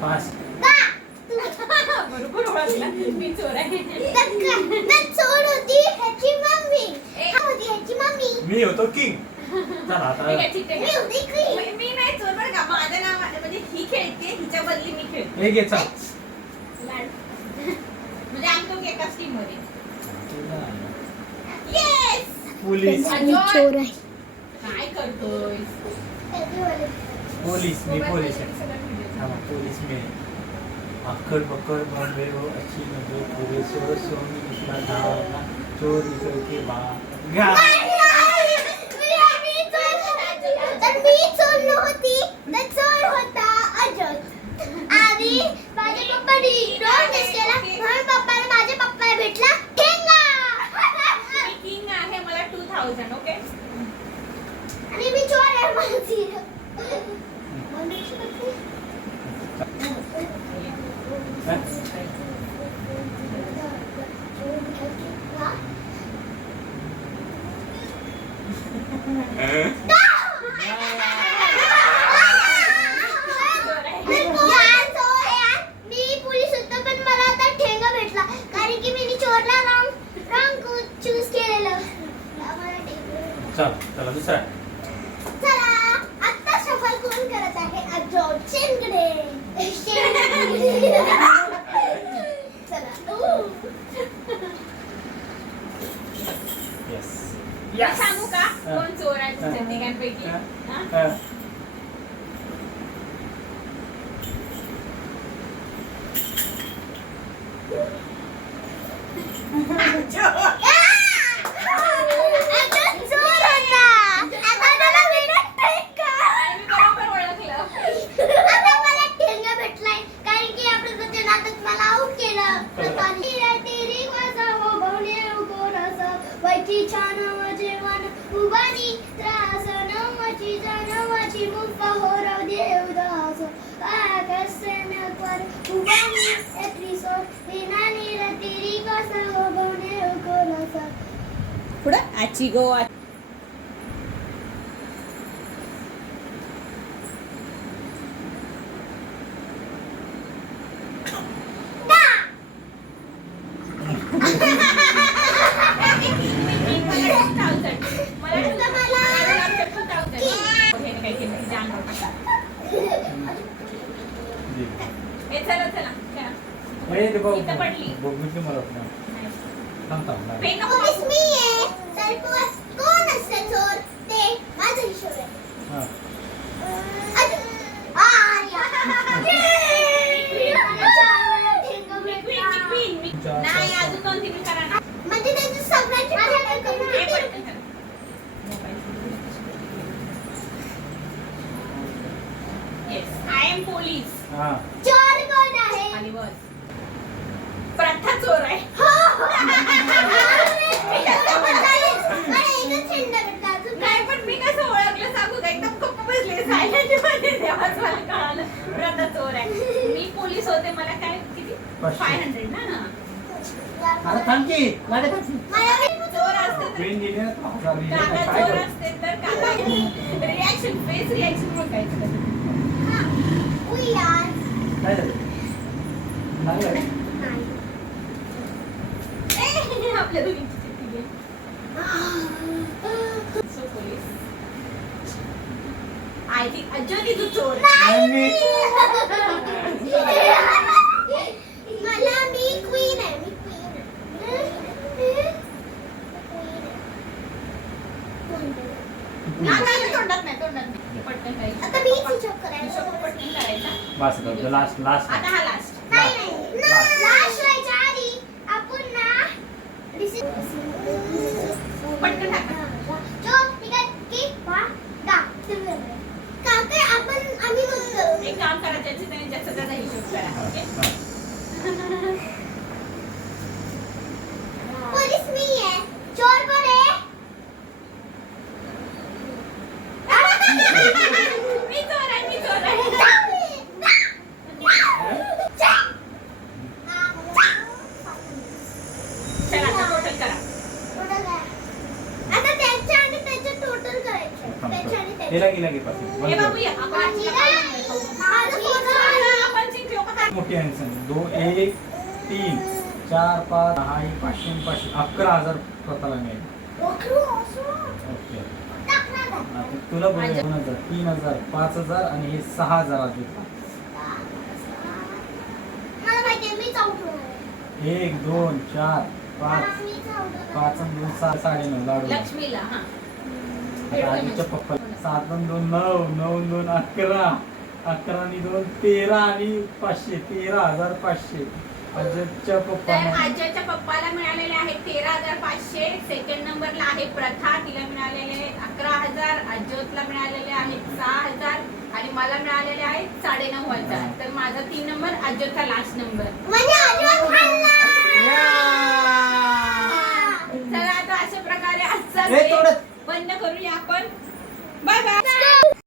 Fast बरोबर ओळखला मी चोर आहे. चोर होती ह्याची मम्मी. होती ह्याची मम्मी. मी होतो किंग. चला आता मी काय चिट्टे मी होती queen. मी नाही चोर बरं का. माझं नाव म्हणजे ही खेळते हिच्या बदली मी खेळते. हे घे चल. म्हणजे आम्ही दोघे एकाच टीम मध्ये. येस पोलीस चोर आहे. काय करतोय पोलीस मी पोलीस आहे. हाँ पुलिस में आखड़ पकड़ बॉम्बे हो अच्छी नजर पूरे सो सोनी निकला धावा चोरी करके भागा मी चोर नव्हती तर चोर होता अजय. आणि माझ्या पप्पानी रॉंग टेस्ट केला म्हणून पप्पाने माझ्या पप्पाला भेटला ठेंगा. मी किंग आहे मला 2000 ओके. आणि मी चोर आहे माझी. मी पोलीस होतो पण मला आता ठेंगा भेटला कारण की मी चोरला रॉंग चूज केलेलं. चल चला दुसरा चला आता सफल कोण करत आहे अजय शेंगडे. यस मी सांगू का कोण चोर आहे तुमच्या तिघांपैकी? हा? आणि मी बरोबर ओळखलं. आता मला ठेंगा भेटलाय कारण की आपण तुझ्या नात्यात मला आऊट केलं. तेरी वाजा हो भवने कोरस वैची छान जेवण उबानी त्रास नवची जानवाची मुफ्त हो रव देवदास आकाशन कर उबानी एपिसोड विनानी तेरी वाजा हो भवने कोरस. पुढं आची गो इथं पडली. बघितली मला वाटलं. थांब थांब पेन नको पोलीस मागू. मी आहे तर कोण असतं चोर ते माझा हिशोब आहे. हां नाही अजून 2-3 करा ना. म्हणजे त्याची सगळ्यांची माझ्याकडे नाही करून पटकन करा. Yes, I am police. हां चोर कोण आहे? खाली बस. प्रथा चोर आहे. नाही पण मी कसं ओळखलं सांगू का? एकदम गप्प बसले सायलेंट मध्ये तेव्हाच मला कळालं प्रथा चोर आहे. मी पोलीस होते मला काय किती 500 ना. अरे थांब की गाडी थांब. चोर असते तर ट्रेन गेली ना तो हजार गेली. काका काय चोर करू? असते तर काका रिॲक्शन फेस रिॲक्शन बघायचं. काय झालं? लागलं? आपल्या दोघींची चिठ्ठी घे. So police. I think Ajay तू चोर. नाही मी. मला मी क्वीन आहे. मी नाही तोंडात नाही पटकन करायचं. आता मी हिशोब करायचा. हिशोब पटकन करायचा. बस कर लास्ट आता हा लास्ट. नाही लास्ट व्हायच्या आधी आपण ना पटकन टाका. जो ठीक की पा दा काका आपण आम्ही बोलतो. एक काम करा ज्याची त्याने ज्याचा त्याचा हिशोब करा. ओके. पोलीस मी आहे. चोर कोण आहे? मी चोर आहे. चल गेला पासून हे बाबू या, आपण आजीला खाऊ घालू. आपण जिंकलो का काय? मोठी आहे संख्या 2 1 3 4 5 6 500 500 11,000 स्वतःला मिळेल. ओके आता तुला बोलूया 2,000 3,000 5,000 आणि हे 6,000 अजून. मला माहितीये मी चौथं. 1 2 4 5 मी चौथं. 5 आणि 2 6 9.5 लाडू. लक्ष्मीला हा आता आजीच्या पप्पा 7 आणि 2 9 9 आणि 2 11 11 आणि 2 13 आणि 500 13,500. आजीच्या तर पप्पाला आज्याच्या पप्पाला मिळालेले आहेत 13,500. सेकंड नंबरला आहे प्रथा, तिला मिळालेले आहेत 11,000. अज्योतला मिळालेले आहेत 6,000 आणि मला मिळालेले आहेत 9,500. तर माझा 3 नंबर, अज्योतचा लास्ट नंबर. म्हणजे